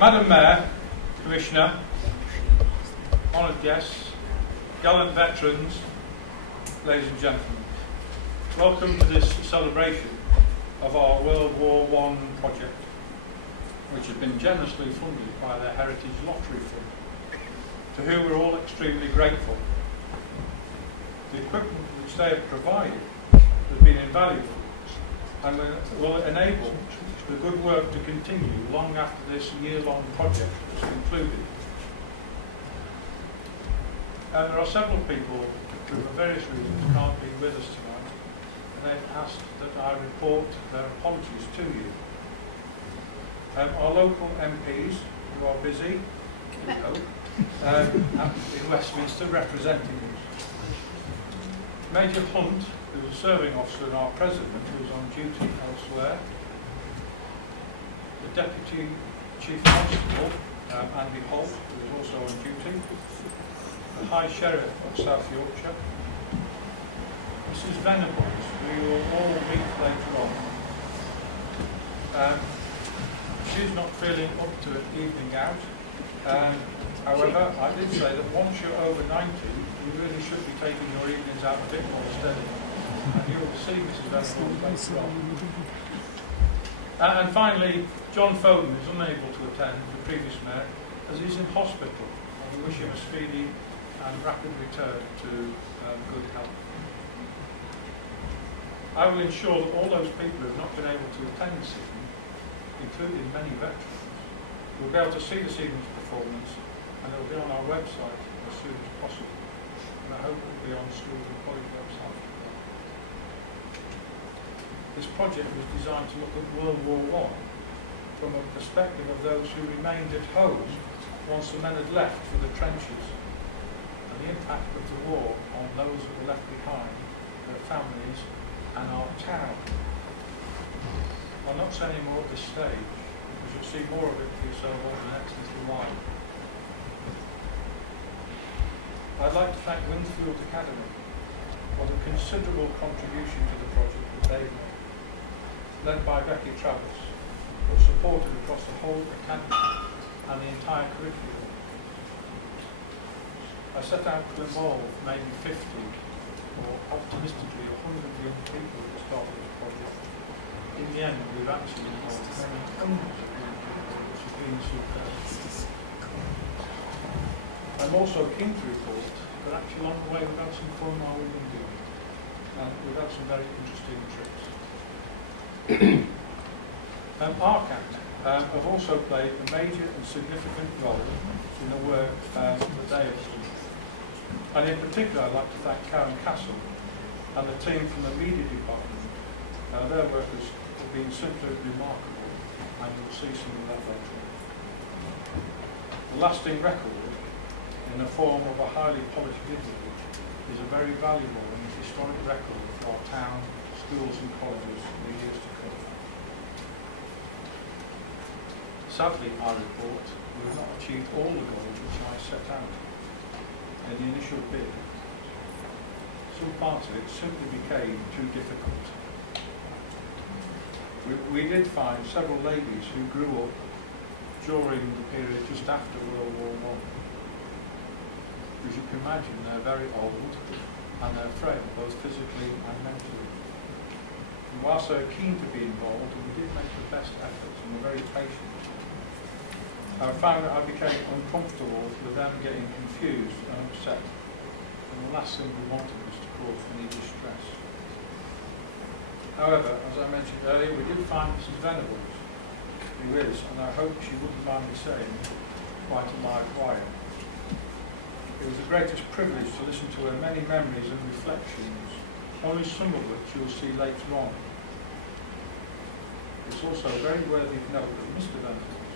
Madam Mayor, Commissioner, honoured guests, gallant veterans, ladies and gentlemen, welcome to this celebration of our World War I project, which has been generously funded by the Heritage Lottery Fund, to whom we're all extremely grateful. The equipment which they have provided has been invaluable and will enable the good work to continue long after this year-long project is concluded. And there are several people who, for various reasons, can't be with us tonight, and they've asked that I report their apologies to you. Our local MPs, who are busy, we hope, in Westminster representing us. Major Hunt, who's a serving officer and our President, who's on duty elsewhere. The Deputy Chief Constable, Andy Holt, who is also on duty. The High Sheriff of South Yorkshire. Mrs Venables, who you will all meet later on. She's not feeling up to an evening out. However, I did say that once you're over 90, you really should be taking your evenings out a bit more steady. And you will see Mrs Venables later on. And finally, John Foden is unable to attend, the previous mayor, as he's in hospital. And we wish him a speedy and rapid return to good health. I will ensure that all those people who have not been able to attend this evening, including many veterans, will be able to see this evening's performance, and it will be on our website as soon as possible. And I hope it will be on school and college website. This project was designed to look at World War I from a perspective of those who remained at home once the men had left for the trenches, and the impact of the war on those that were left behind, their families and our town. I'll not say any more at this stage, because you'll see more of it for yourself over the next little while. I'd like to thank Wingfield Academy for the considerable contribution to the project that they've made, led by Becky Travis, but supported across the whole academy and the entire curriculum. I set out to involve maybe 50, or optimistically 100 young people at the start of this project. In the end, we've actually involved many hundreds of young people, which has been superb. I'm also keen to report that actually along the way we've had some fun while we've been doing it. And we've had some very interesting trips. RCAT have also played a major and significant role in the work that they have done. And in particular, I'd like to thank Karen Castle and the team from the media department. Their work has been simply remarkable, and you'll see some of that later. The lasting record, in the form of a highly polished video, is a very valuable and historic record for our town, schools and colleges in the years to come. Sadly, I report, we have not achieved all the goals which I set out in the initial bid. Some parts of it simply became too difficult. We did find several ladies who grew up during the period just after World War I. As you can imagine, they're very old and they're frail, both physically and mentally. And whilst they're keen to be involved, and we did make the best efforts and were very patient, I found that I became uncomfortable with them getting confused and upset. And the last thing we wanted was to cause any distress. However, as I mentioned earlier, we did find Mrs Venables, who is, and I hope she wouldn't mind me saying, quite a live wire. It was the greatest privilege to listen to her many memories and reflections, only some of which you'll see later on. It's also very worthy of note that Mr Venables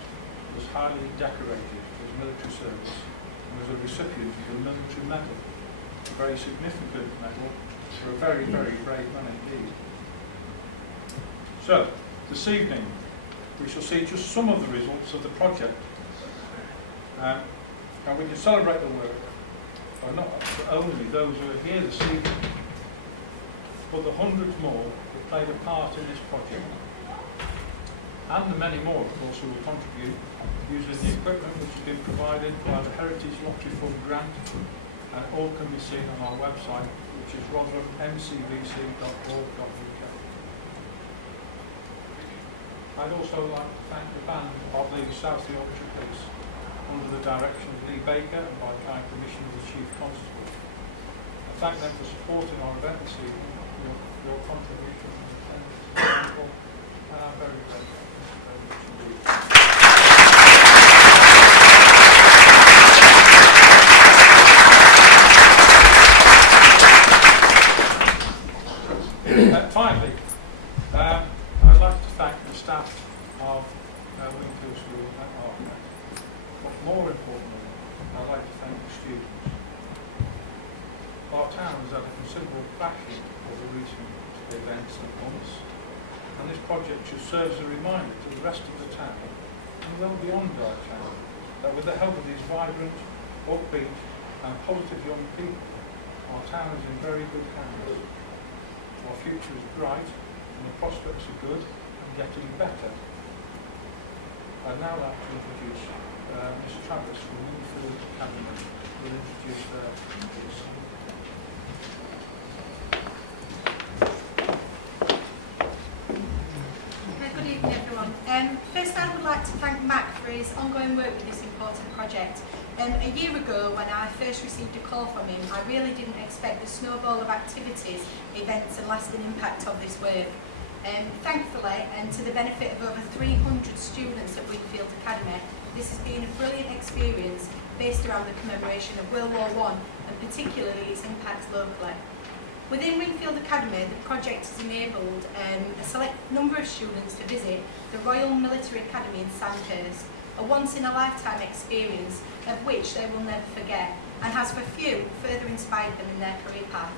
was highly decorated for his military service and was a recipient of the military medal, a very significant medal for a very, very brave man indeed. So, this evening we shall see just some of the results of the project, and we can celebrate the work of not only those who are here this evening, but the hundreds more that played a part in this project, and the many more, of course, who will contribute using the equipment which has been provided by the Heritage Lottery Fund grant, and all can be seen on our website, which is Rotherham MCVC.org.uk. I'd also like to thank the band of the South Yorkshire Police under the direction of Lee Baker and by kind permission of the Chief Constable. I thank them for supporting our event this evening. Your contribution and attendance is wonderful, and I'm very grateful. Thank you very much indeed. Finally, I'd like to thank the staff of Wingfield School and RCAT. But more importantly, I'd like to thank the students. Our town has had a considerable backing over recent events and months, and this project should serve as a reminder to the rest of the town, and well beyond our town, that with the help of these vibrant, upbeat and positive young people, our town is in very good hands. Our future is bright and the prospects are good and getting better. I'd now like to introduce Ms. Travis from Wingfield Academy, who will introduce their piece. Good evening, everyone. First, I would like to thank Mac for his ongoing work with this important project. A year ago, when I first received a call from him, I really didn't expect the snowball of activities, events and lasting impact of this work. Thankfully, and to the benefit of over 300 students at Wingfield Academy, this has been a brilliant experience based around the commemoration of World War I and particularly its impact locally. Within Wingfield Academy, the project has enabled a select number of students to visit the Royal Military Academy in Sandhurst, a once-in-a-lifetime experience of which they will never forget, and has for few further inspired them in their career path.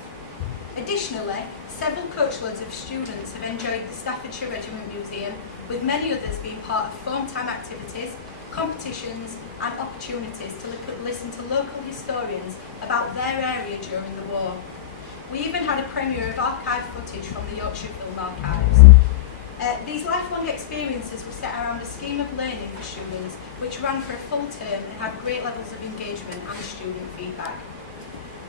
Additionally, several coachloads of students have enjoyed the Staffordshire Regiment Museum, with many others being part of form time activities, competitions and opportunities to listen to local historians about their area during the war. We even had a premiere of archive footage from the Yorkshire Film Archives. These lifelong experiences were set around a scheme of learning for students which ran for a full term and had great levels of engagement and student feedback.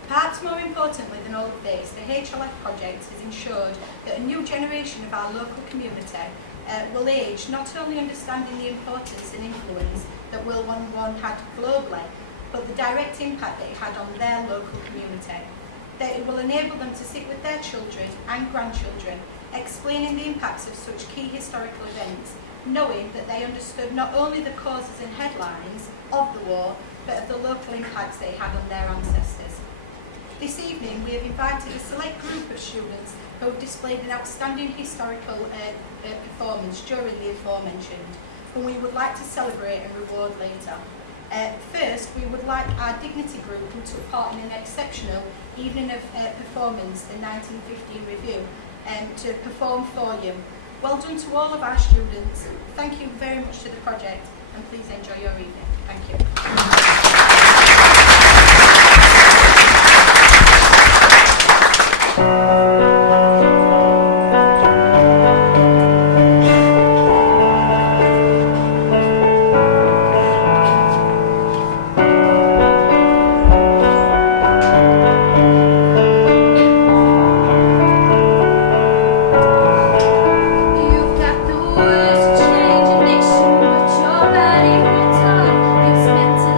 Perhaps more importantly than all of this, the HLF project has ensured that a new generation of our local community will age not only understanding the importance and influence that World War I had globally, but the direct impact that it had on their local community. That it will enable them to sit with their children and grandchildren, explaining the impacts of such key historical events, knowing that they understood not only the causes and headlines of the war, but of the local impacts that it had on their ancestors. This evening we have invited a select group of students who have displayed an outstanding historical performance during the aforementioned, whom we would like to celebrate and reward later. First, we would like our Dignity group, who took part in an exceptional evening of performance, the 1915 review, to perform for you. Well done to all of our students. Thank you very much to the project, and please enjoy your evening. Thank you. Change addiction, but your body will tell you it's meant to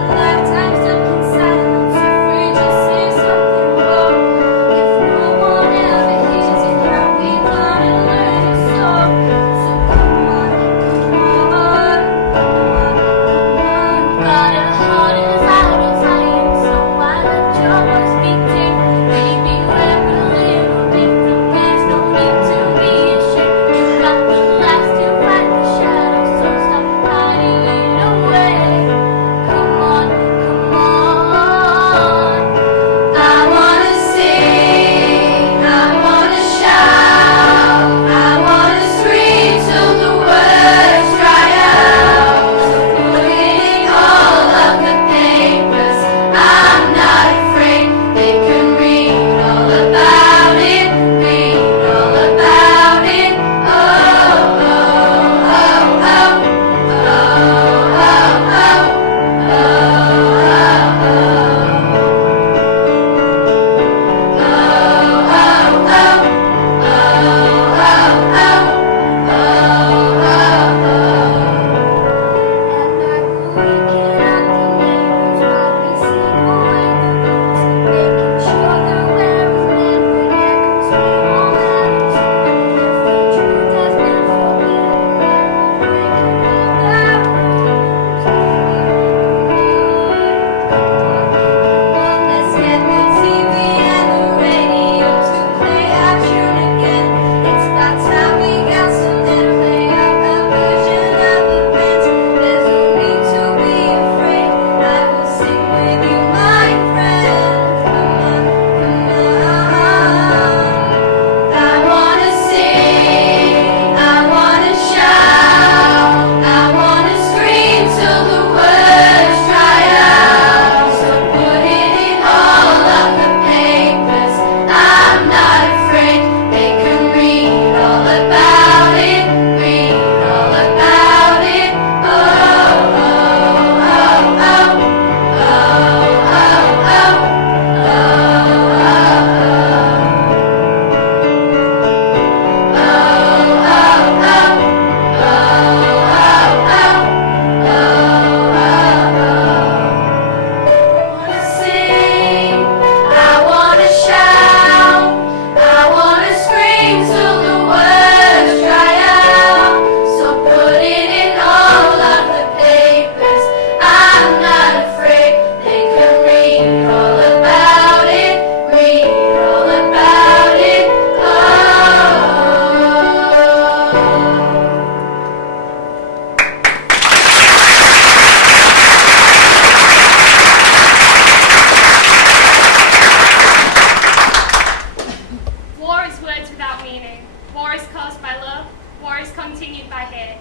war is continued by here.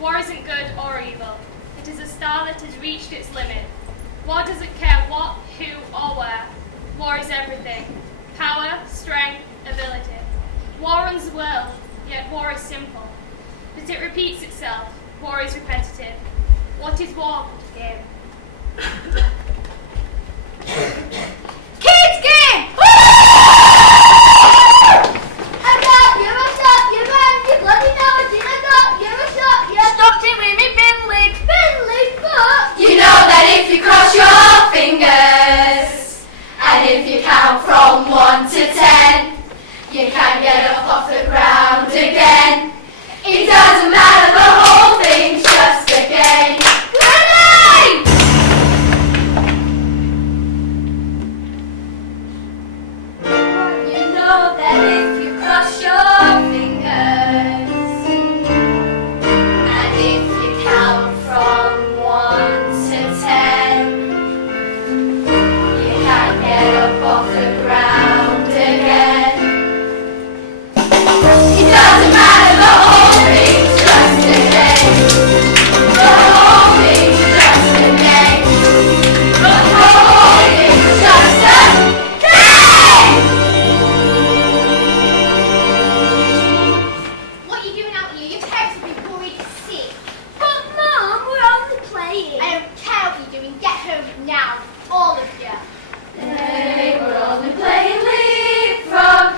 War isn't good or evil. It is a star that has reached its limit. War doesn't care what, who, or where. War is everything. Power, strength, ability. War runs the world, yet war is simple. But it repeats itself. War is repetitive. What is war but a game? Kids game! I got you, I shot you, man. You bloody know it, I got you, I shot you. Stopped it with me bin lick, but you know that if you cross your fingers and if you count from 1 to 10, you can get up off the ground again. It doesn't matter, the whole thing's just a game. Grenade! You know that if you cross your fingers and if you count from 1 to 10, you can get up off the ground again. It doesn't matter, the whole thing's just a game. The whole thing's just a game. The whole thing's just a game! What are you doing out here? Your parents will be worried sick. But Mum, we're only playing. I don't care what you're doing. Get home now, all of you. They were only playing leapfrog.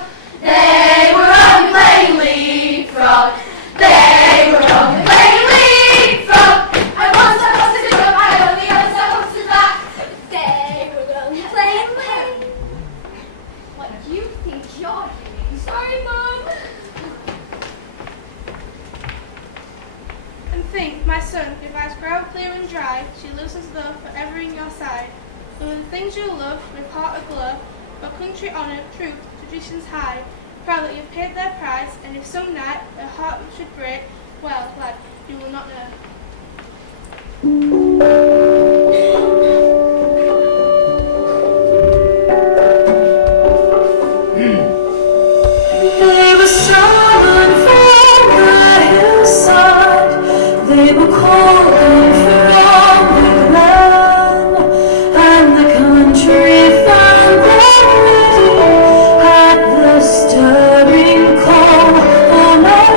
They were only playing leapfrog. They were only playing leapfrog. I want to cross the jump, I only want to cross the back. They were only playing leapfrog. What do you think you're doing? Sorry, Mum. And think, my son, if eyes grow clear and dry, she lives as though forever in your side. And with the things you love, with heart aglow, for country honour, truth, traditions high, proud that you've paid their price, and if some night her heart should break, well, lad, you will not know. They were summoned from the hillside. They were calling from the land, and the country found them ready at the stirring call of man.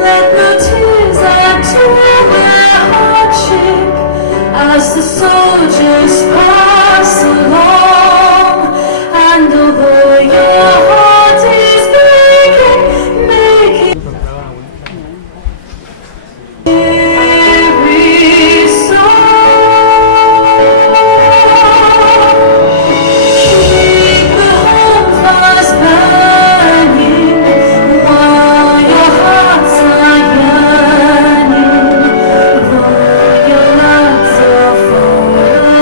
Let no tears add to their hardship as the soldiers pass along. And although your heart is breaking, make it every song. Keep the home fires burning while your hearts are yearning. Though your lads are far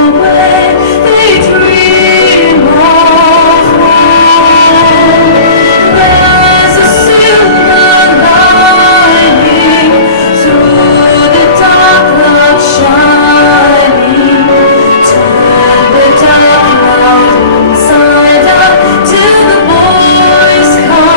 away, they dream of home. There's a silver lining through the dark cloud shining. Turn the dark cloud inside out till the boys come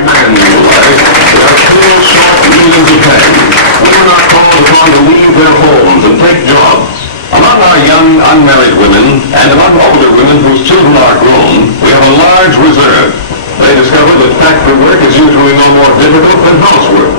Men in life, there are cruel, short millions of men. Women are called upon to leave their homes and take jobs. Among our young, unmarried women, and among older women whose children are grown, we have a large reserve. They discover that factory work is usually no more difficult than housework.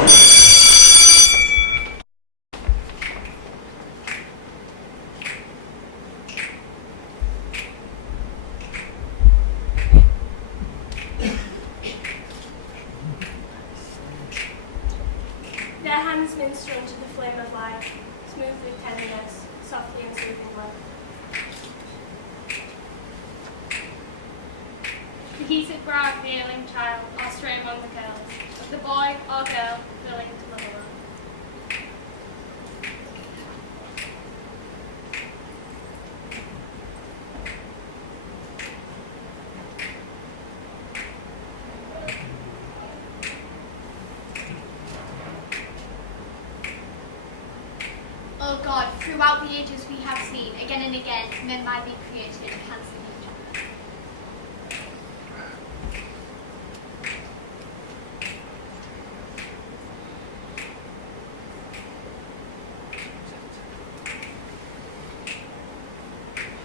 Their hands minister unto the flame of life, smooth with tenderness, softly and soothingly. The heated brow of the ailing child, or stray among the girls, of the boy or girl willing to live alone. Oh God, throughout the ages we have seen, again and again, men might be created and cancelling each other.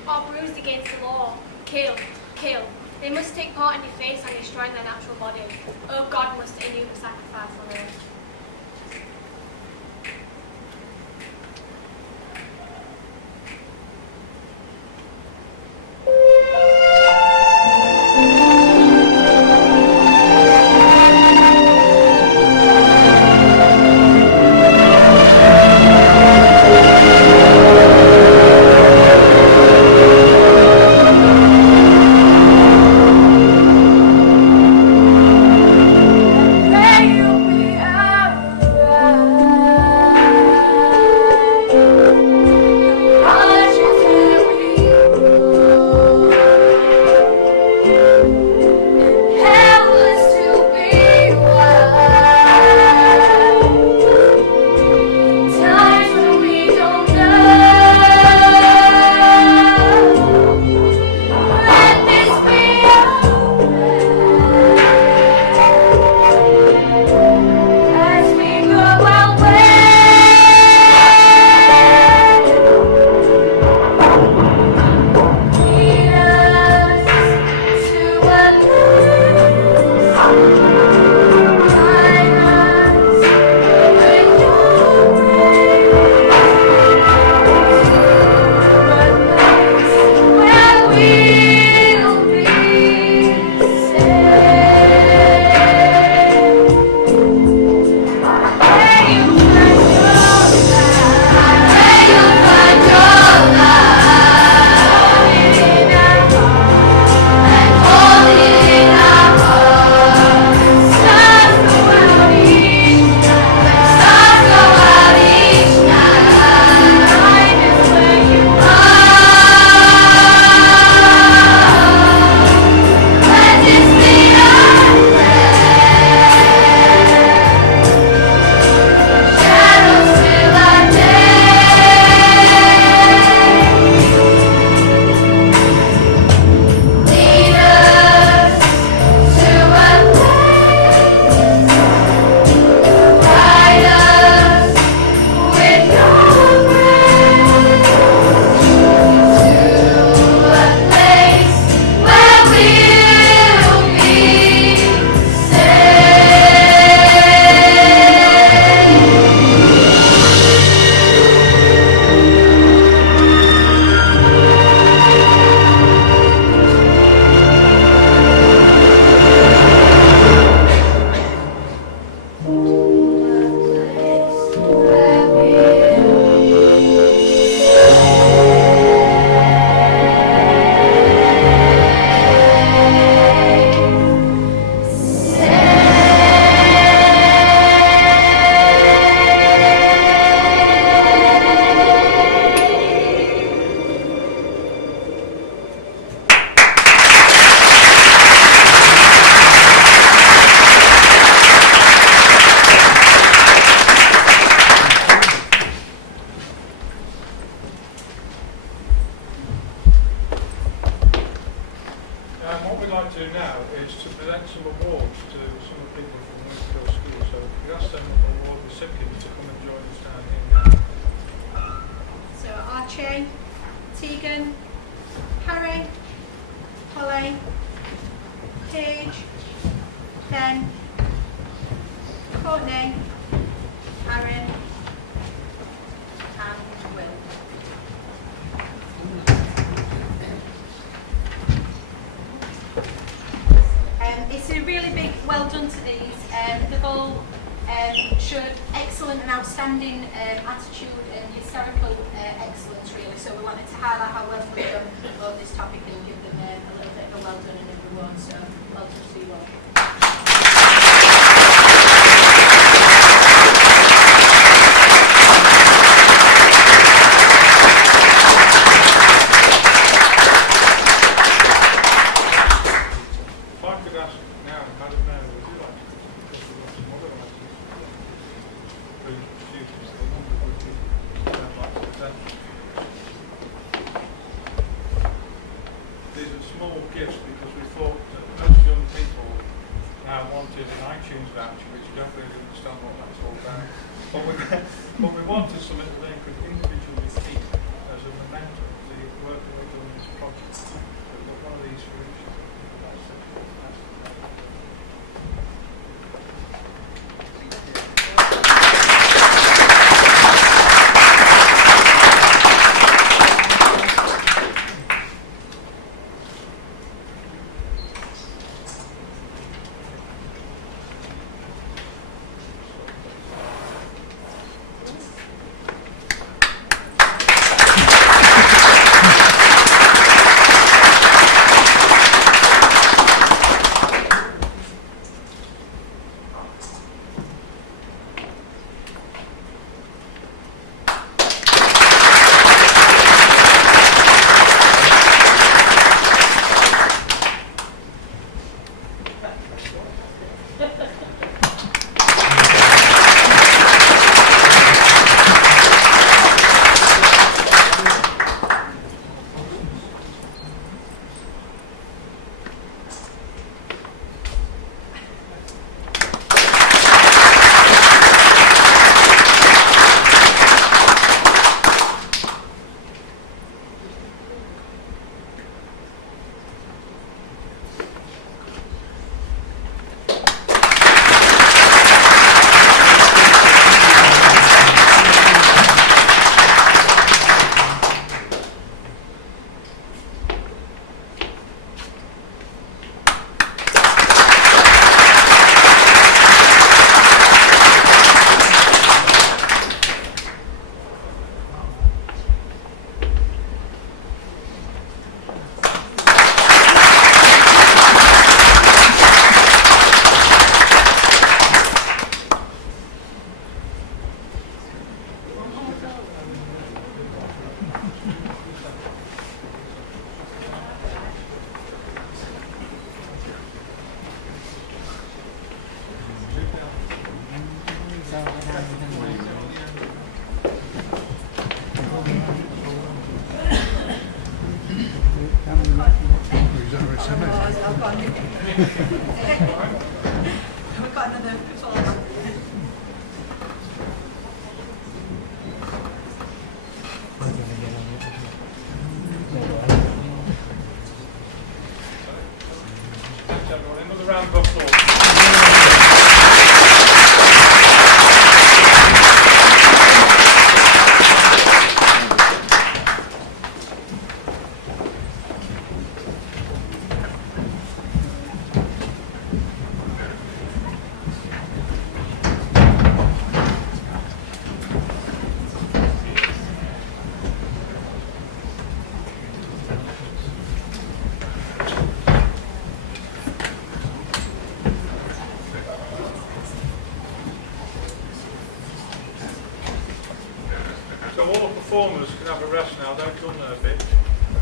Are bruised against the law. Kill, kill. They must take part in deface and destroying their natural body. Oh God, must anew the sacrifice on earth. What we'd like to do now is to present some awards to some of the people from Wingfield School. So we ask them award recipients to come and join us down here now. So Archie, Tegan, Harry, Holly, Paige, Ben, Courtney, Aaron, and Will. It's a really big well done to these. They've all showed excellent and outstanding attitude and historical excellence, really. So we wanted to highlight how well they've done on this topic and give them a little bit of a well done and a reward. So well done to you all. round of applause. I've got we've got another performer. Thanks everyone. Another round of applause. So all the performers can have a rest now, don't feel nervy.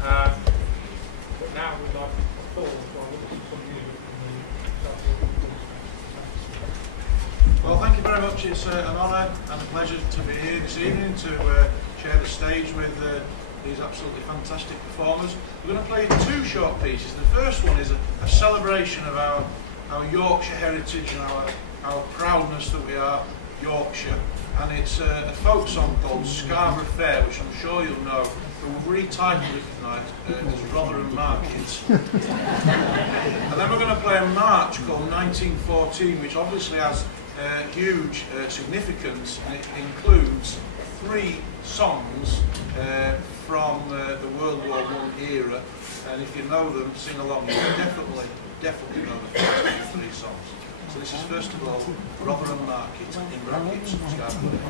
But now we'd like to perform while we listen to some music from the South Yorkshire Police Band. Well, thank you very much. It's an honour and a pleasure to be here this evening to share the stage with these absolutely fantastic performers. We're going to play two short pieces. The first one is a celebration of our Yorkshire heritage and our proudness that we are Yorkshire. And it's a folk song called Scarborough Fair, which I'm sure you'll know, but we've retitled it tonight as Rotherham Market. And then we're going to play a march called 1914, which obviously has huge significance, and it includes 3 songs from the World War I era, and if you know them, sing along. You definitely know the first 3 songs. So this is first of all Rotherham Market in brackets, Scarborough.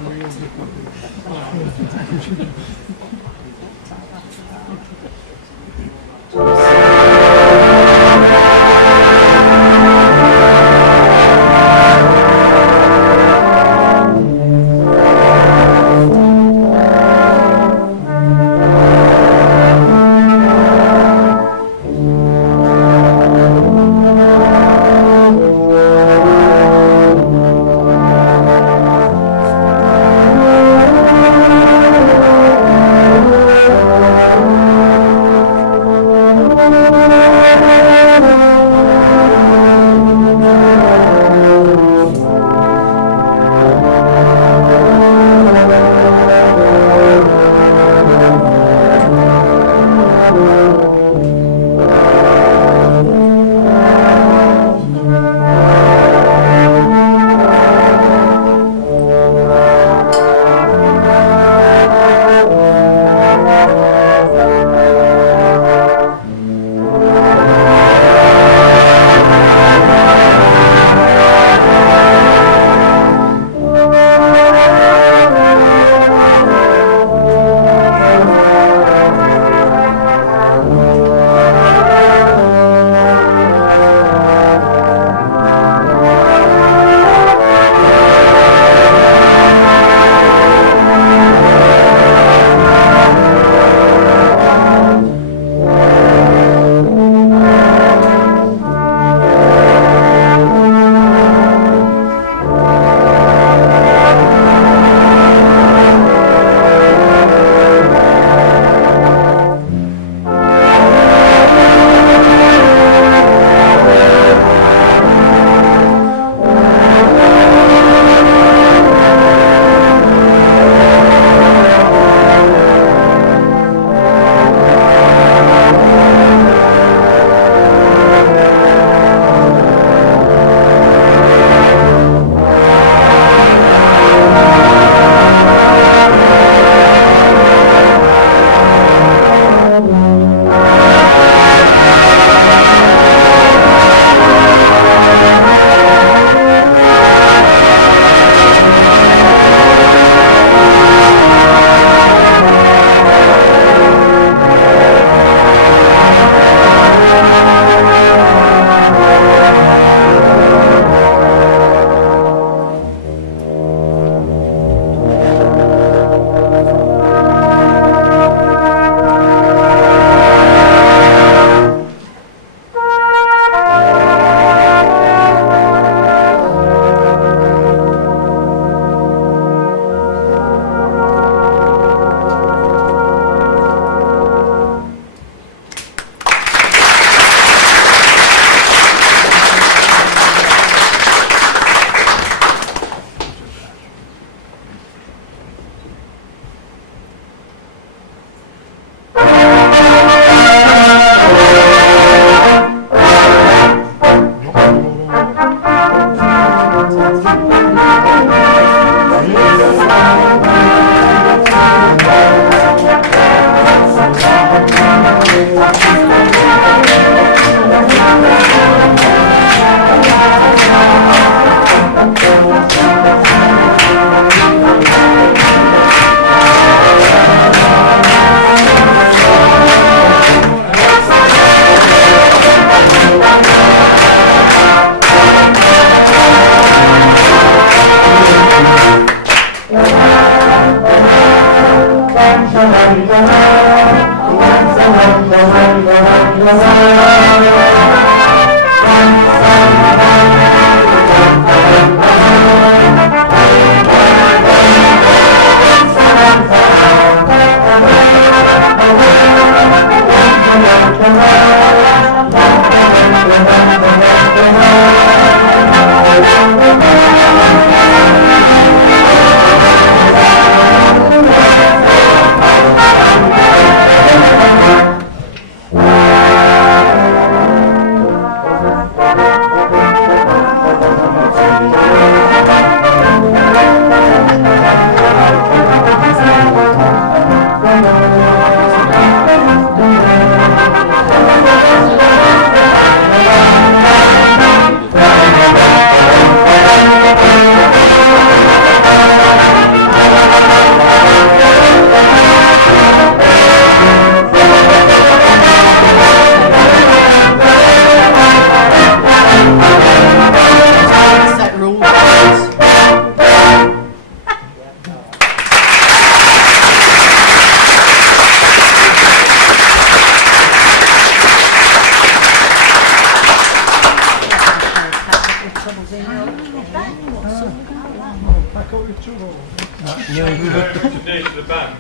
Thank you very much indeed to the band.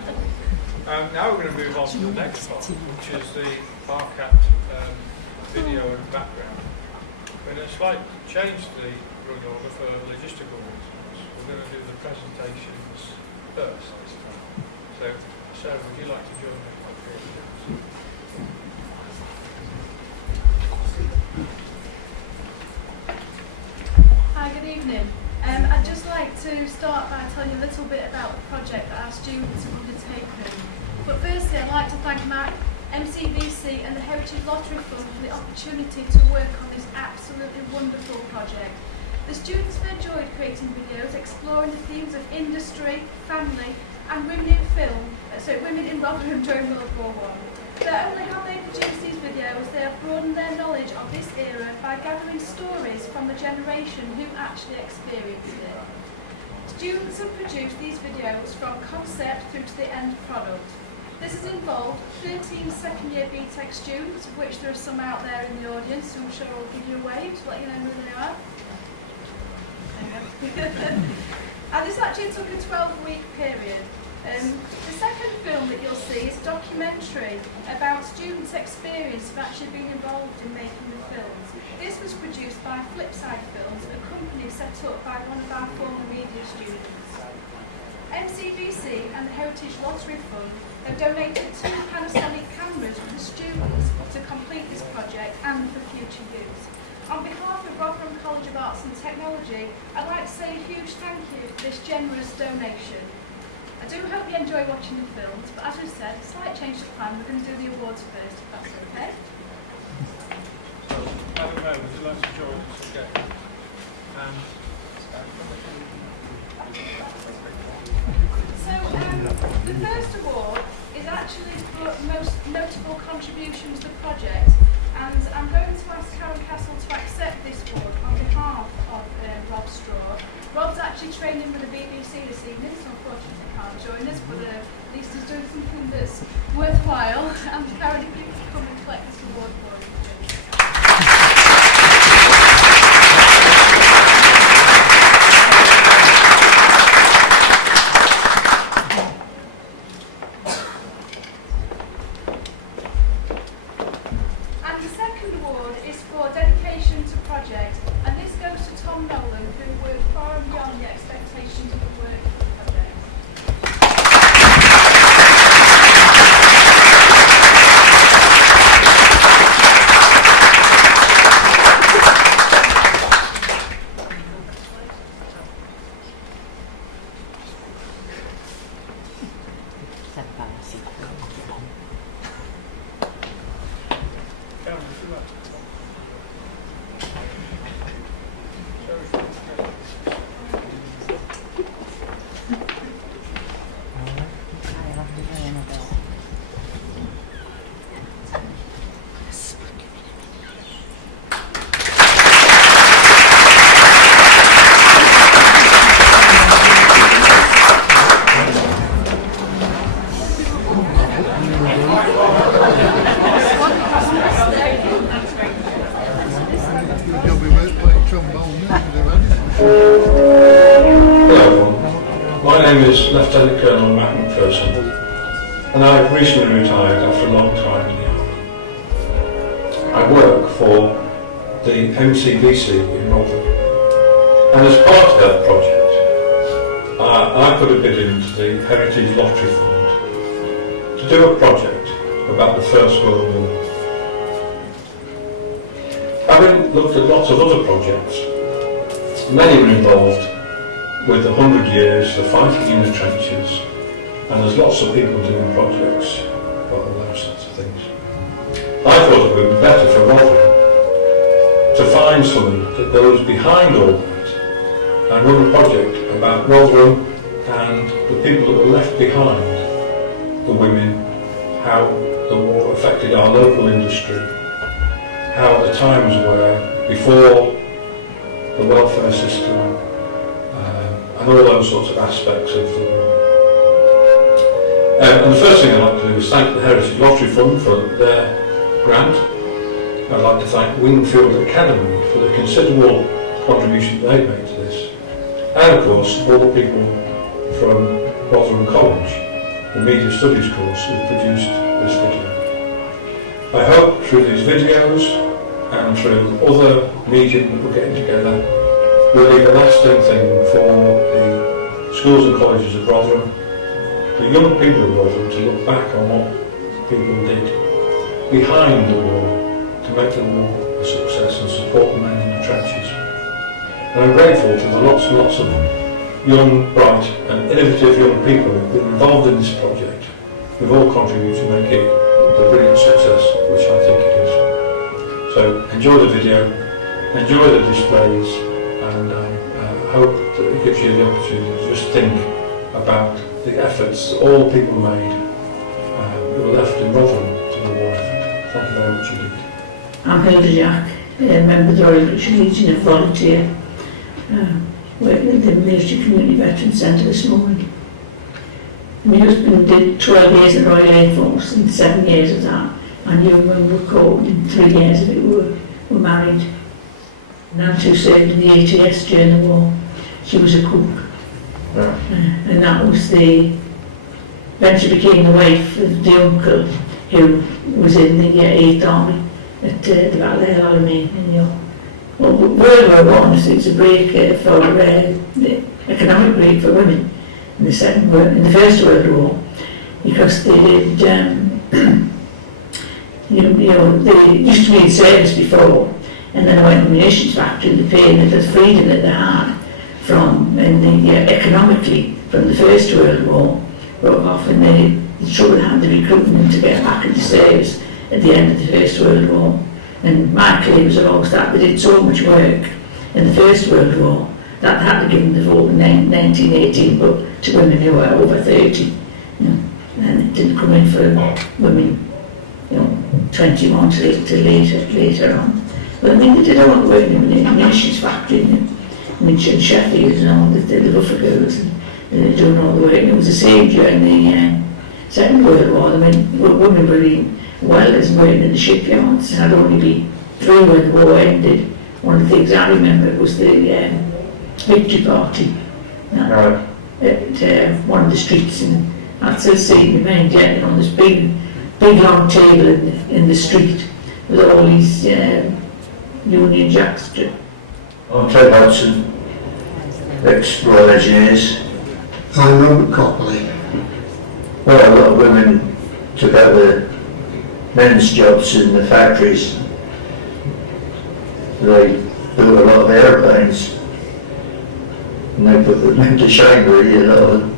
Now we're going to move on to the next part, which is the RCAT video and background. We're going to slightly change the run order for logistical reasons. We're going to do the presentations first this time. So, Sarah, would you like to join me up here? Hi, good evening. I'd just like to start by telling you a little bit about the project that our students have undertaken. But firstly, I'd like to thank Matt, MCVC and the Heritage Lottery Fund for the opportunity to work on this absolutely wonderful project. The students have enjoyed creating videos exploring the themes of industry, family and women in film, women in Rotherham during World War I. Not only have they produced these videos, they have broadened their knowledge of this era by gathering stories from the generation who actually experienced it. Students have produced these videos from concept through to the end product. This has involved 13 second-year BTEC students, of which there are some out there in the audience who I'm sure will give you a wave to let you know who they are. And this actually took a 12-week period. The second film that you'll see is a documentary about students' experience of actually being involved in making the films. This was produced by Flipside Films, a company set up by one of our former media students. MCVC and the Heritage Lottery Fund have donated 2 Panasonic cameras for the students to complete this project and for future use. On behalf of Rotherham College of Arts and Technology, I'd like to say a huge thank you for this generous donation. I do hope you enjoy watching the films, but as we said, slight change to plan, we're going to do the awards first, if that's okay. So, Madam Mayor, would you like to join us again? So, the first award is actually for most notable contribution to the project, and I'm going to ask Karen Castle to accept this award on behalf of Rob Straw. Rob's actually training with the BBC this evening, so unfortunately can't join us, but at least he's doing something that's worthwhile. And Karen, if you could come and collect this award for him, please. And the second award is for dedication to project, and this goes to Tom Nolan, who worked far and beyond the expectations of the work of the project. Karen, would you like to come? Hello, my name is Lieutenant Colonel Matt McPherson, and I've recently retired after a long time in the Army. I work for the MCVC in Rotherham, and as part of that project, I put a bid into the Heritage Lottery Fund to do a project about the First World War. Having looked at lots of other projects, many were involved with 100 years of fighting in the trenches, and there's lots of people doing projects about all those sorts of things. I thought it would be better for Rotherham to find someone that goes behind all that and run a project about Rotherham and the people that were left behind, the women, how the war affected our local industry, how the times were before the welfare system, and all those sorts of aspects of the war. And the first thing I'd like to do is thank the Heritage Lottery Fund for their grant. I'd like to thank Wingfield Academy for the considerable contribution they made to this. And of course, all the people from Rotherham College, the Media Studies course, who produced this video. I hope through these videos and through other media that we're getting together, will leave a lasting thing for the schools and colleges of Rotherham, the young people of Rotherham, to look back on what people did behind the war to make the war a success and support the men in the trenches. And I'm grateful to the lots and lots of young, bright and innovative young people who have been involved in this project, who've all contributed to make it the brilliant success which I think it is. So enjoy the video, enjoy the displays, and I hope that it gives you the opportunity to just think about the efforts that all the people made who were left in Rotherham to the war effort. Thank you very much indeed. I'm Hilda Jack, a member of the Royal Legion of Volunteer, working at the Military Community Veterans Centre this morning. My husband did 12 years in the Royal Air Force, and 7 years of that, and young women were caught, and 3 years of it were married. Nancy served in the ATS during the war. She was a cook. Yeah. And that was then she became the wife of the uncle who was in the 8th Army at the Battle of El Alamein in York. Well, World War I, it's a break for the economic break for women in the First World War, because they did, they used to be in service before, and then I went to the munitions factory, and the pain and the freedom that they had from, economically, from the First World War, broke off, and the trouble they had to recruiting them to get back into service at the end of the First World War. And my claims are always that they did so much work in the First World War that they had to give them the vote in 1918, but to women who were over 30, and it didn't come in for women, 20 months later on. But I mean, they did a lot of work in the munitions factory, in Sheffield and all, the rougher girls, and they were doing all the work. And it was the same during the Second World War. I mean, women were welders working in the shipyards, and I'd only be 3 when the war ended. One of the things I remember was the victory party at one of the streets, and I'd still see my men getting on this big long table in the street with all these Union Jacks. I'm Ted Hudson, ex-Royal Engineers. I'm Robert Copley. Well, a lot of women took over men's jobs in the factories. They built a lot of airplanes, and they put them to shame, really, a lot of them.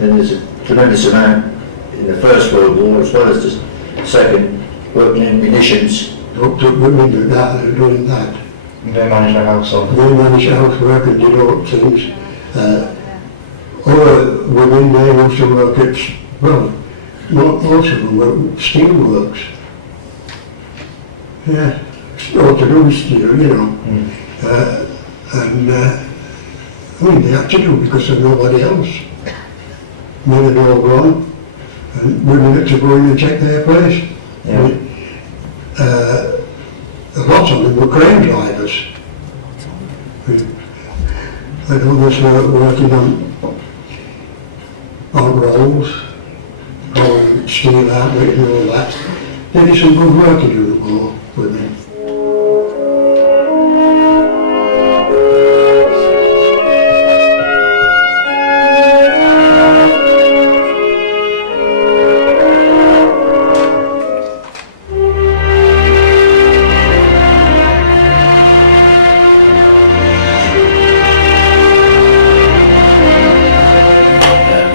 And there's a tremendous amount in the First World War as well as the Second, working in munitions. What took women do that, they were doing that. They managed the household. They managed the housework and did all things. Other women, they used to work at, well, most of them were steel works. Yeah, all to do with steel, I mean, they had to do because of nobody else. Men had all gone. and women had to go in and take their place. Yeah. A lot of them were crane drivers. And others were working on rolls, rolling steel out with it and all that. They did some good work in the war, women.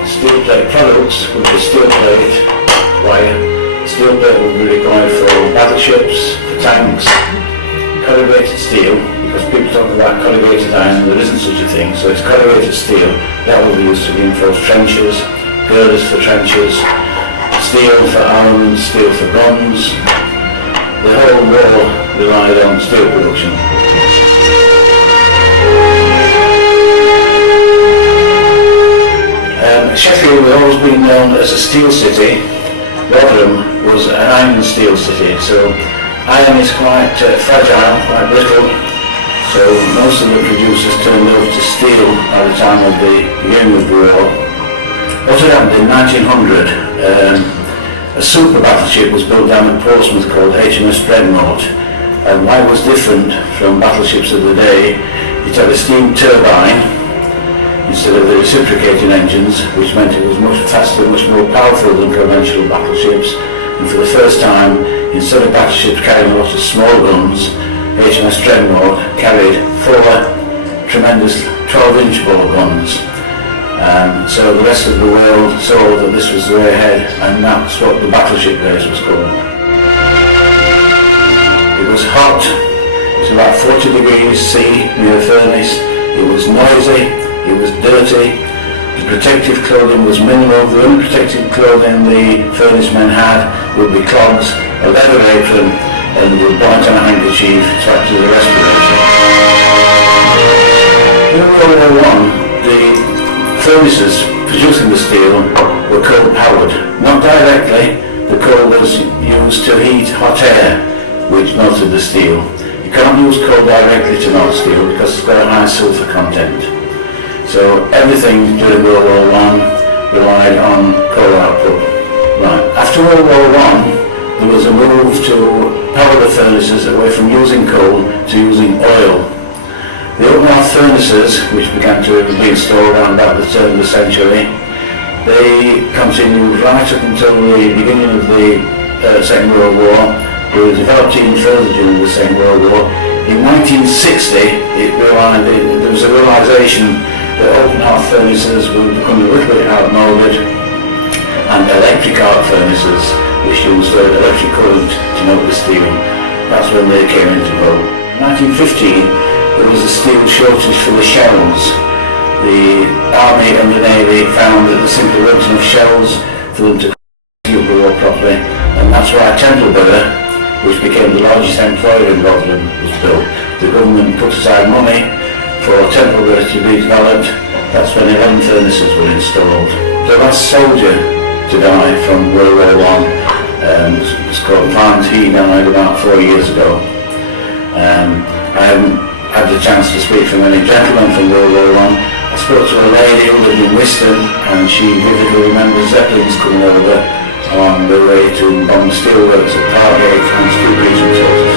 Steel plate products would be steel plate, wire. Steel plate would be required for battleships, for tanks, corrugated steel, because people talk about corrugated iron, there isn't such a thing, so it's corrugated steel. That will be used to reinforce trenches, girders for trenches, steel for armaments, steel for guns. The whole war relied on steel production. Sheffield has always been known as a steel city. Rotherham was an iron and steel city, so iron is quite fragile, quite brittle, so most of the producers turned over to steel by the time of the beginning of the war. What had happened in 1900, a super battleship was built down at Portsmouth called HMS Dreadnought, and why it was different from battleships of the day, it had a steam turbine instead of the reciprocating engines, which meant it was much faster, much more powerful than conventional battleships. And for the first time, instead of battleships carrying a lot of small guns, HMS Dreadnought carried 4 tremendous 12-inch bore guns. So the rest of the world saw that this was the way ahead, and that's what the battleship race was called. It was hot, it was about 40 degrees C near a furnace, it was noisy, it was dirty, the protective clothing was minimal. The only protective clothing the furnace men had would be clogs, a leather apron, and a bonnet and a handkerchief to act as a respirator. In World War I, the furnaces producing the steel were coal powered. Not directly, the coal was used to heat hot air, which melted the steel. You can't use coal directly to melt steel because it's got a high sulfur content. So everything during World War I relied on coal output. Right. After World War I, there was a move to power the furnaces away from using coal to using oil. The open hearth furnaces, which began to be installed around about the turn of the century, they continued right up until the beginning of the Second World War. They were developed even further during the Second World War. In 1960, there was a realisation that open hearth furnaces were becoming a little bit outmoded, and electric arc furnaces, which used electric current to melt the steel, that's when they came into vogue. In 1915, there was a steel shortage for the shells. The Army and the Navy found that there simply weren't enough shells for them to execute the war properly, and that's why Templeborough, which became the largest employer in Rotherham, was built. The government put aside money for Templeborough to be developed. That's when 11 furnaces were installed. The last soldier to die from World War I was called Manzie. He died about 4 years ago. I haven't had the chance to speak from any gentlemen from World War I. I spoke to a lady who lived in Wiston, and she vividly remembers Zeppelins coming over on the way to bomb steelworks at Pargate and steel breaching sources.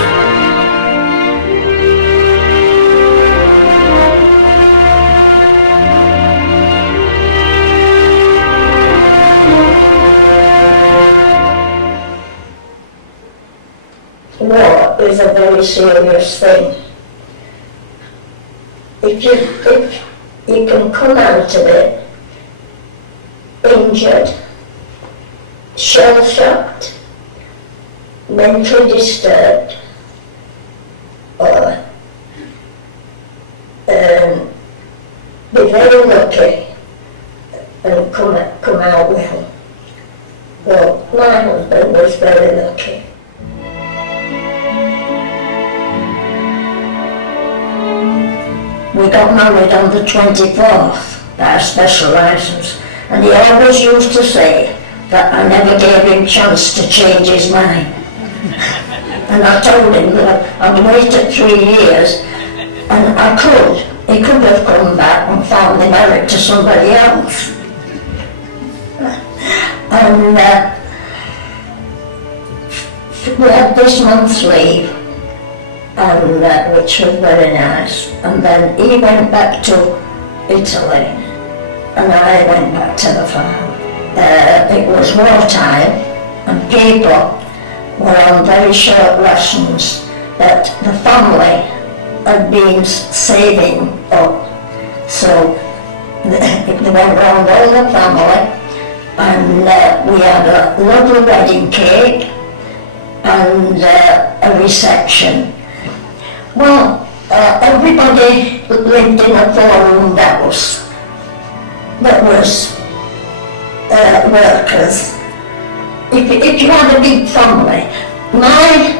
War is a very serious thing. If you can come out of it injured, shell-shocked, mentally disturbed, or be very lucky and come out well. Well, my husband was very lucky. We got married on the 24th by a special licence, and he always used to say, but I never gave him chance to change his mind. And I told him that I'd waited 3 years, and I could. He could have come back and found him married to somebody else. And we had this month's leave, and which was very nice. And then he went back to Italy, and I went back to the farm. It was wartime, and people were on very short rations that the family had been saving up. So they went round all the family, and we had a lovely wedding cake and a reception. Well, everybody lived in a 4-roomed house that was workers. If you had a big family, my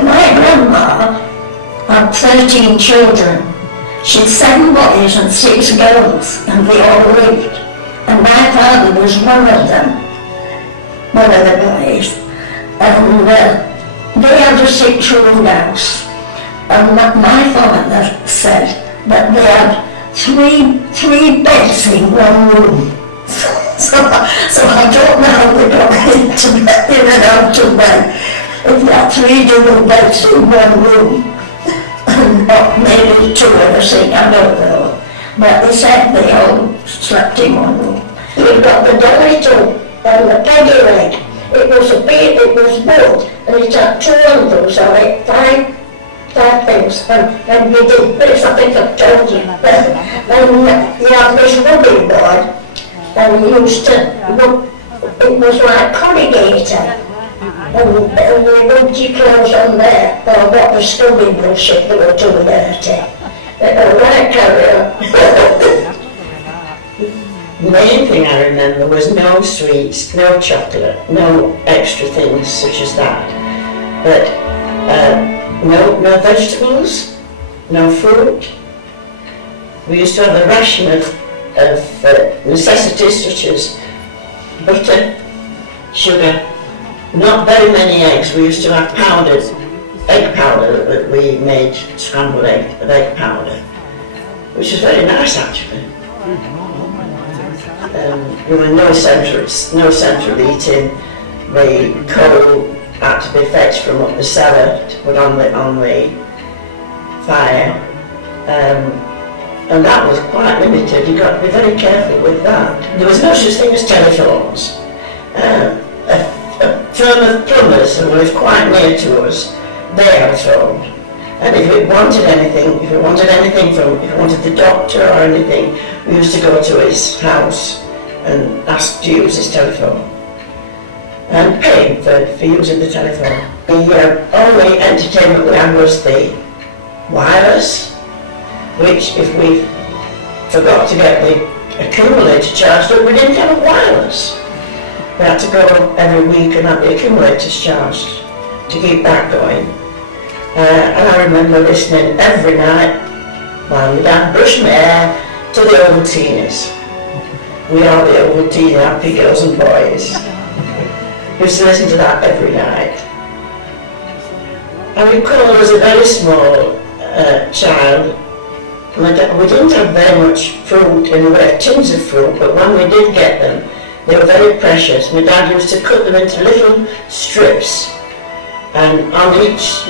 grandma had 13 children. She had 7 boys and 6 girls, and they all lived. And my father was one of them, one of the boys. And they had a 6-roomed house. And my father said that they had three beds in one room. So I don't know how they got into bed, in and out of bed. If they had 3 double beds in one room, and not maybe 2 in a sink, I don't know. But they said they all slept in one room. We've got the dolly too, and the peggy leg. It was wood, and it had 2 handles on it, 5 things, and we did this, I think I've told you. And you had this rubbing board, and we used to, it was like corrugator, and we rubbed your clothes on there, or what was scrubbing bullshit that were too dirty. Right, carry on. The main thing I remember was no sweets, no chocolate, no extra things such as that. But no vegetables, no fruit. We used to have a ration of necessities such as butter, sugar, not very many eggs. We used to have egg powder that we made, scrambled egg powder, which was very nice actually. There were no central heating. The coal had to be fetched from up the cellar to put on the fire, and that was quite limited. You got to be very careful with that. There was no such thing as telephones. A firm of plumbers who lived quite near to us, they had a phone. And if we wanted anything, if we wanted the doctor or anything, we used to go to his house and ask to use his telephone and pay for using the telephone. The only entertainment we had was the wireless, which if we forgot to get the accumulator charged up, we didn't have a wireless. We had to go every week and have the accumulators charged to keep that going. And I remember listening every night while my dad brushed my hair to the old teeners. We are the old teeny happy girls and boys. Used to listen to that every night. I recall as a very small child, we didn't have very much fruit in the way of tins of fruit, but when we did get them, they were very precious. My dad used to cut them into little strips, and on the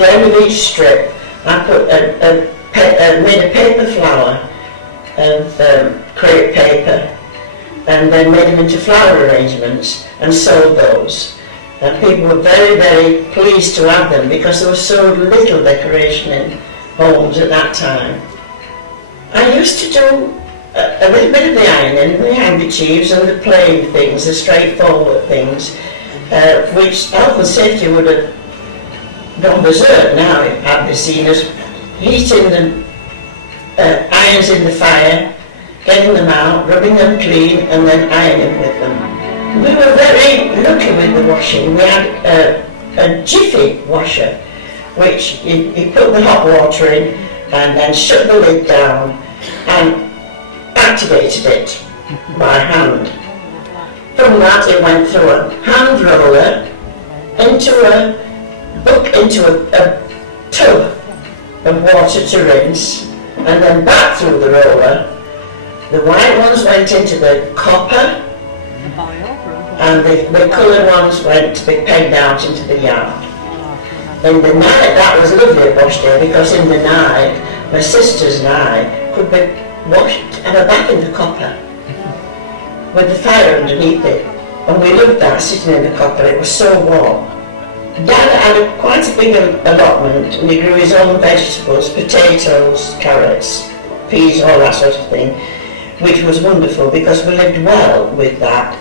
end of each strip, I put made a paper flower of crepe paper, and then made them into flower arrangements and sold those. And people were very, very pleased to have them because there was so little decoration in homes at that time. I used to do a little bit of the ironing, the handkerchiefs and the plain things, the straightforward things, which health and safety would have gone berserk now if had they seen us heating the irons in the fire, getting them out, rubbing them clean, and then ironing with them. We were very lucky with the washing. We had a jiffy washer, which you put the hot water in and then shut the lid down and activated it by hand. From that it went through a hand roller into a tub of water to rinse, and then back through the roller. The white ones went into the copper, and the coloured ones went to be pegged out into the yard. In the night, that was lovely at Bosch Day, because in the night, my sisters and I could be washed and a bath in the copper with the fire underneath it. And we loved that, sitting in the copper, it was so warm. Dad had quite a big allotment, and he grew his own vegetables, potatoes, carrots, peas, all that sort of thing, which was wonderful because we lived well with that.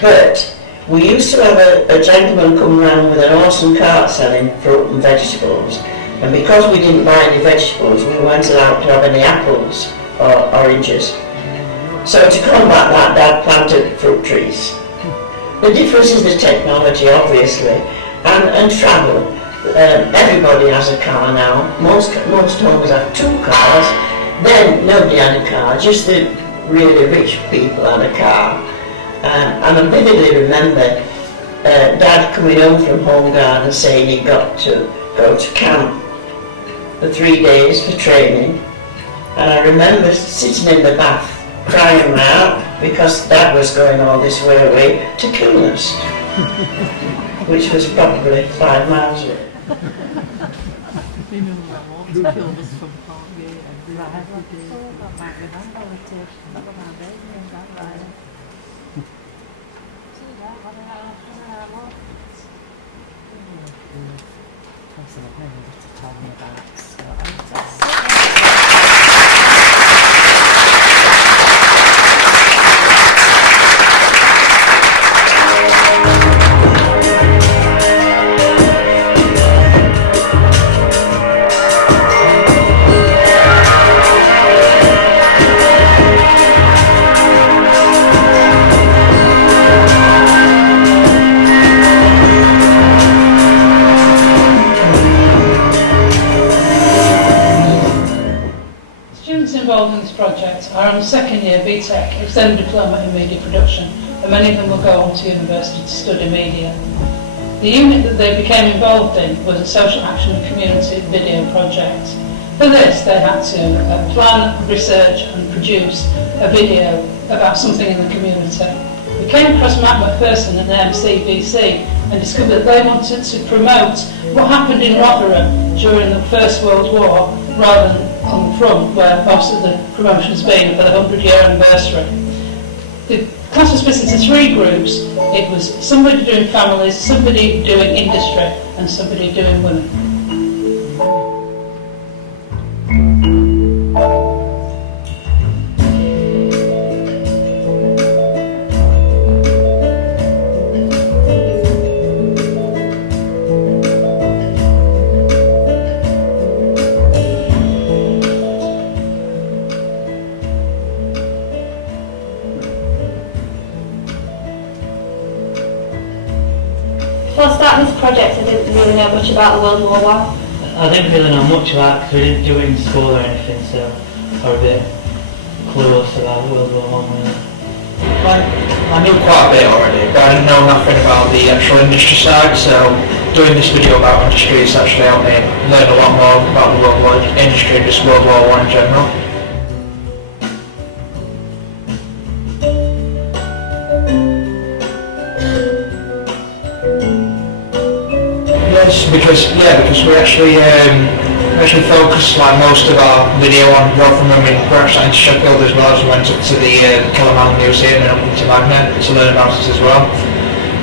But we used to have a gentleman come round with an awesome cart selling fruit and vegetables, and because we didn't buy any vegetables, we weren't allowed to have any apples or oranges. So to combat that, Dad planted fruit trees. The difference is the technology, obviously, and travel. Everybody has a car now. Most homes have 2 cars. Then nobody had a car, just the really rich people had a car. And I vividly remember Dad coming home from Home Guard and saying he got to go to camp for 3 days for training. And I remember sitting in the bath crying out because Dad was going all this way away to Cllr, which was probably 5 miles away. Involved in this project are on the second year BTEC Extended Diploma in Media Production, and many of them will go on to university to study media. The unit that they became involved in was a social action and community video project. For this they had to plan, research and produce a video about something in the community. We came across Matt McPherson at the MCVC and discovered that they wanted to promote what happened in Rotherham during the First World War rather than on the front where most of the promotion's been for the 100-year anniversary. The class was split into 3 groups. It was somebody doing families, somebody doing industry and somebody doing women. Before starting this project, I didn't really know much about the World War I. I didn't really know much about it because we didn't do it in school or anything, so I was a bit clueless about World War I. Really. I knew quite a bit already, but I didn't know nothing about the actual industry side, so doing this video about industry has actually helped me learn a lot more about the World War industry and just World War I in general. Because we actually focused like most of our video on Rotherham. We were actually in Sheffield as well, as we went up to the Cllr Museum and up to Maggie to learn about it as well.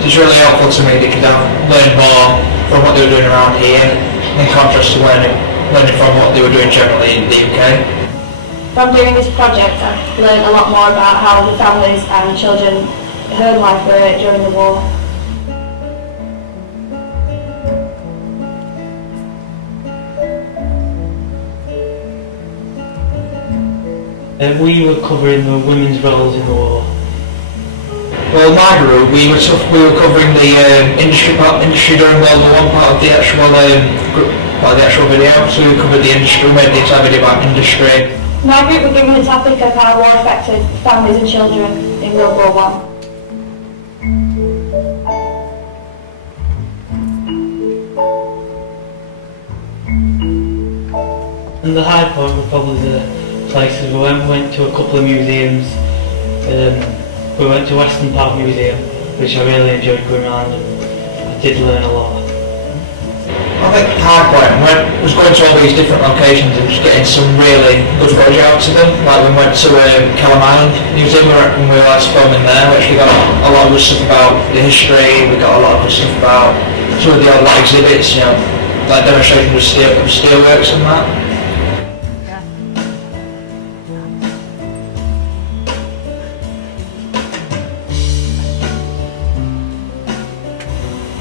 So it's really helpful to me that you can learn more from what they were doing around here in contrast to learning from what they were doing generally in the UK. From doing this project, I've learned a lot more about how the families and children home life were during the war. We were covering the women's roles in the war. Well, my group, we were covering the industry during World War I, part of the actual video. So we covered the industry, we made the entire video about industry. My group were given the topic of how war affected families and children in World War I. And the high point were probably the places we went to a couple of museums. We went to Western Park Museum, which I really enjoyed going around, and I did learn a lot. I think the high point was going to all these different locations and just getting some really good footage out to them. Like we went to Cllr Museum when we were filming there. We actually got a lot of good stuff about the history. We got a lot of good stuff about some of the old exhibits, you know, like demonstrations of steelworks and that.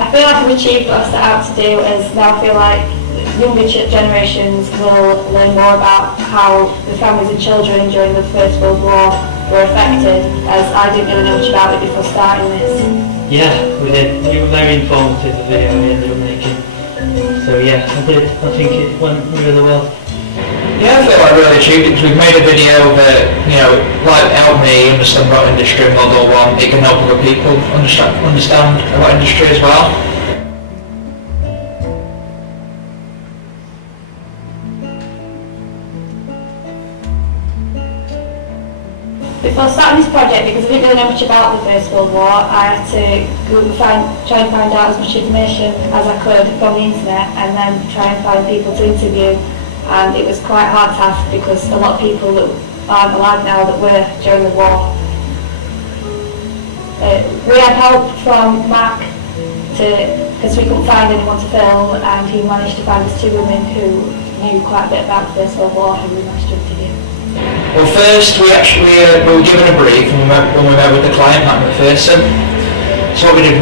I feel like I've achieved what I set out to do, as now I feel like younger generations will learn more about how the families and children during the First World War were affected, as I didn't really know much about it before starting this. Yeah, we did. It was very informative, the video we ended up making. So yeah, I did. I think it went really well. Yeah, I feel like I really achieved it because we've made a video that, you know, like helped me understand about industry in World War I. It can help other people understand about industry as well. Before starting this project, because I didn't really know much about the First World War, I had to try and find out as much information as I could from the internet, and then try and find people to interview. And it was quite a hard task because a lot of people that aren't alive now that were during the war. We had help from Mac because we couldn't find anyone to film, and he managed to find us two women who knew quite a bit about the First World War who we managed to interview. Well, first we were given a brief when we met with the client, Matt McPherson. So what we did,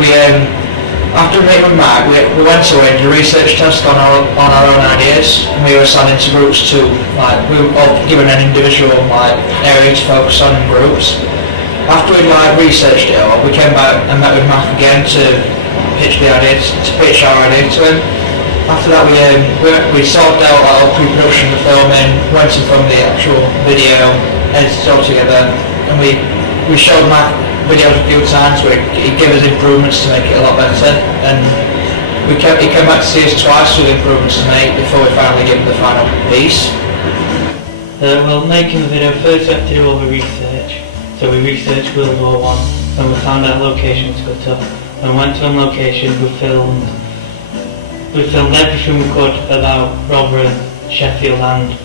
after meeting with Matt, we went away and did a research test on our own ideas, and we were assigned into groups to, we were all given an individual area to focus on in groups. After we researched it all, we came back and met with Matt again to pitch our idea to him. After that, we sorted out all pre-production, the filming, went and filmed the actual video, edited it all together, and we showed Matt videos a few times where he gave us improvements to make it a lot better, and he came back to see us twice with improvements to make before we finally gave him the final piece. Well, making the video, first we had to do all the research. So we researched World War I, and we found out locations to go to. And went to them locations, we filmed everything we could about Rotherham, Sheffield and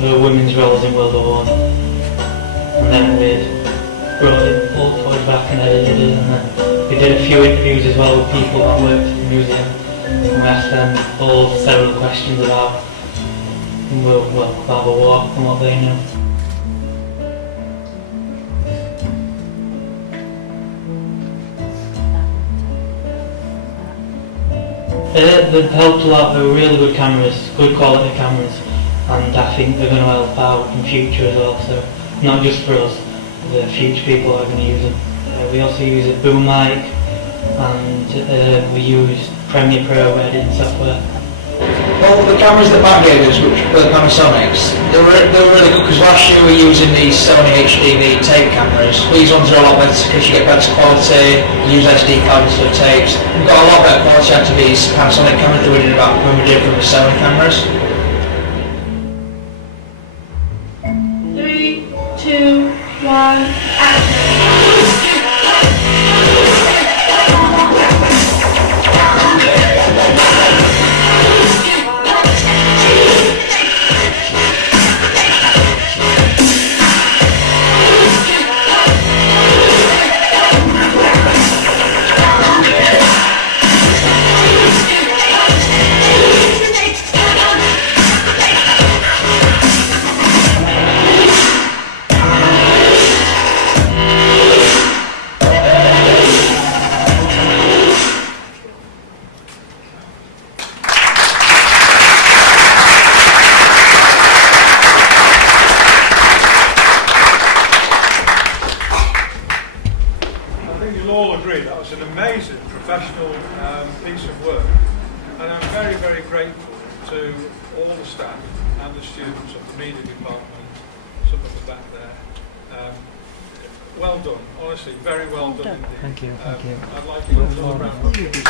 the women's roles in World War I. And then we brought it all the way back and edited it, and then we did a few interviews as well with people that worked at the museum, and we asked them all several questions about the war and what they know. They've helped a lot. They were really good cameras, good quality cameras, and I think they're going to help out in future as well, so not just for us. The future people are going to use them. We also use a boom mic, and we use Premiere Pro editing software. Well, the cameras that Matt gave us, which were the Panasonics, they were really good because last year we were using these Sony HDV tape cameras. These ones are a lot better because you get better quality, use SD cards instead of tapes. We've got a lot better quality out of these Panasonic cameras than we did when we did from the Sony cameras. 3, 2, 1, action! Piece of work, and I'm very, very grateful to all the staff and the students of the media department, some of the back there. Well done, honestly, very well done indeed. Thank you. I'd like to give a little round of applause.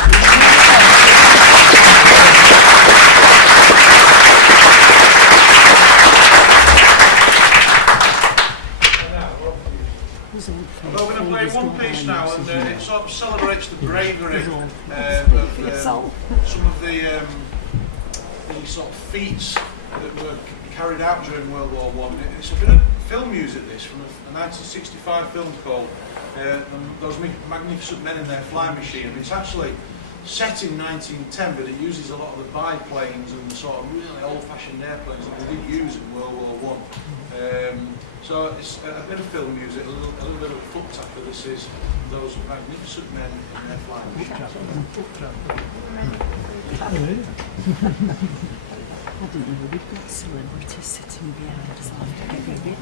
sort of celebrates the bravery of some of the sort of feats that were carried out during World War I. It's a bit of film music, this, from a 1965 film called Those Magnificent Men in Their Flying Machine. And it's actually set in 1910, but it uses a lot of the biplanes and the sort of really old-fashioned airplanes that they did use in World War I. So it's a bit of film music, a little bit of a foot tapper. This is Those Magnificent Men in Their Flying Machine. I didn't know we'd got celebrities sitting behind us. I'll have to get rid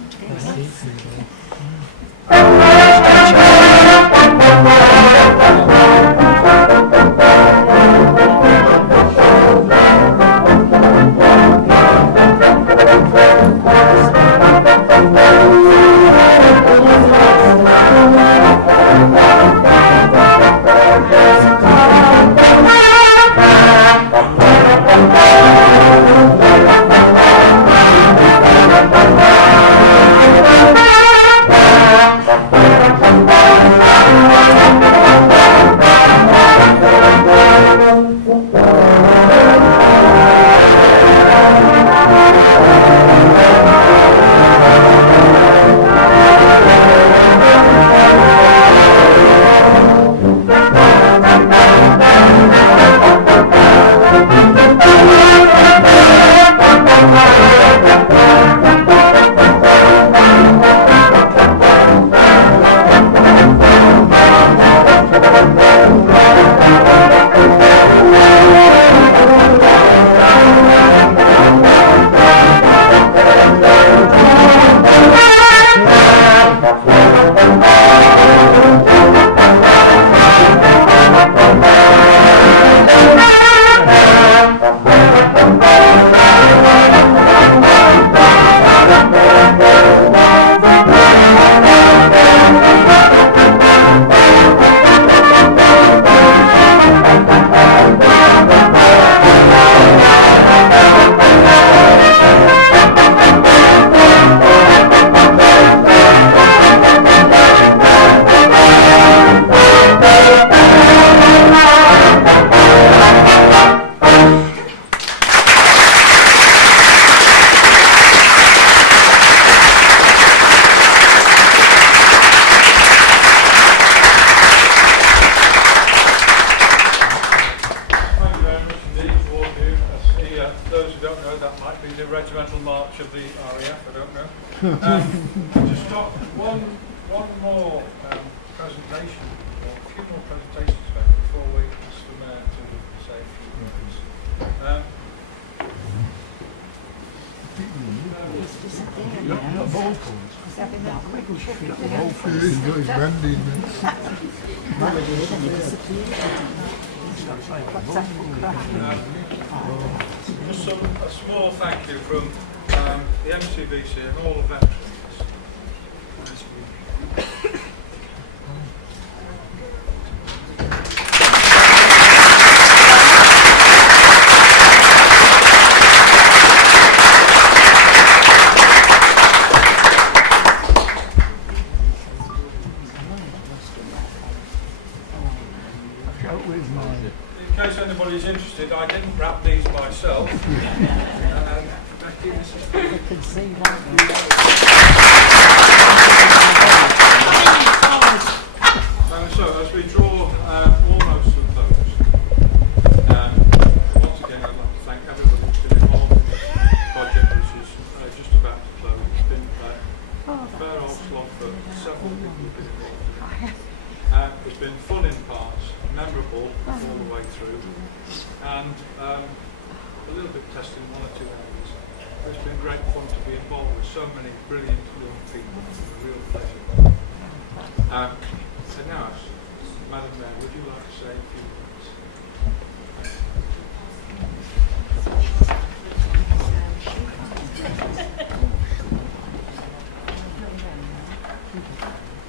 regimental march of the RAF, I don't know. Just got one more presentation, or a few more presentations before we ask the Mayor to say a few words. Just a small thank you from the MCVC and all the veterans. In case anybody's interested, I didn't wrap these myself. Maggie, this is you can see that. So, as we draw almost to a close, once again I'd like to thank everybody who's been involved in this project, which is just about to close. It's been a fair old slog for several people who've been involved in it. It's been fun in parts, memorable all the way through, and a little bit testing one or two areas. It's been great fun to be involved with so many brilliant young people. It's been a real pleasure. And now, Madam Mayor, would you like to say a few words?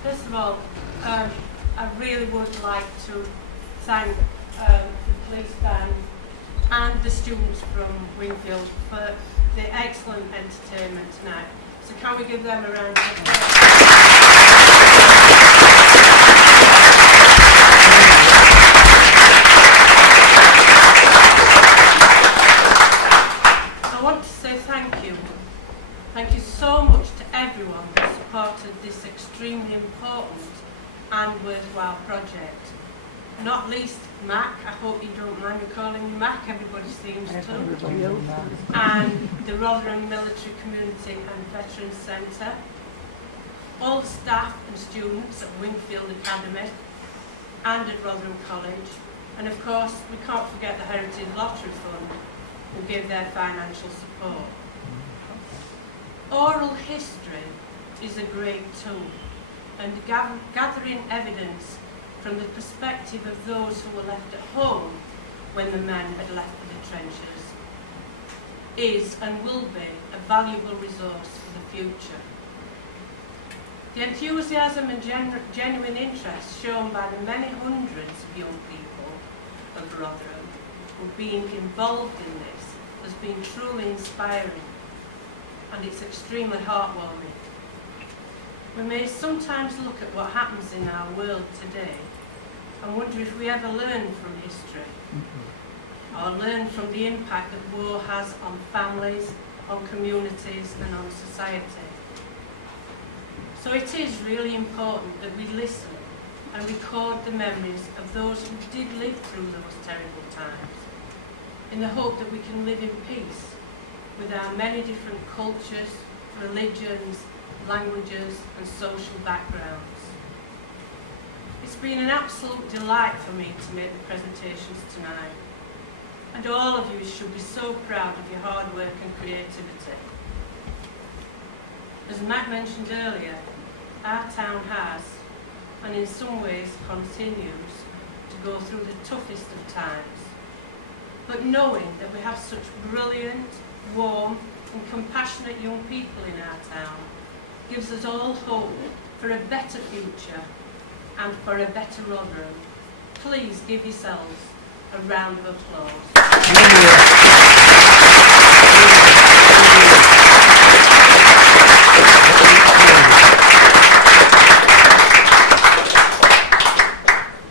First of all, I really would like to thank the police band and the students from Wingfield for the excellent entertainment tonight. So can we give them a round of applause? worthwhile project. Not least Mac, I hope you don't mind me calling you Mac, everybody seems to. And the Rotherham Military Community and Veterans Centre. All the staff and students at Wingfield Academy and at Rotherham College. And of course, we can't forget the Heritage Lottery Fund, who gave their financial support. Oral history is a great tool, and gathering evidence from the perspective of those who were left at home when the men had left for the trenches is and will be a valuable resource for the future. The enthusiasm and genuine interest shown by the many hundreds of young people of Rotherham who are being involved in this has been truly inspiring, and it's extremely heartwarming. We may sometimes look at what happens in our world today and wonder if we ever learn from history, or learn from the impact that war has on families, on communities and on society. So it is really important that we listen and record the memories of those who did live through those terrible times, in the hope that we can live in peace with our many different cultures, religions, languages and social backgrounds. It's been an absolute delight for me to make the presentations tonight, and all of you should be so proud of your hard work and creativity. As Matt mentioned earlier, our town has, and in some ways continues, to go through the toughest of times. But knowing that we have such brilliant, warm and compassionate young people in our town gives us all hope for a better future and for a better Rotherham. Please give yourselves a round of applause.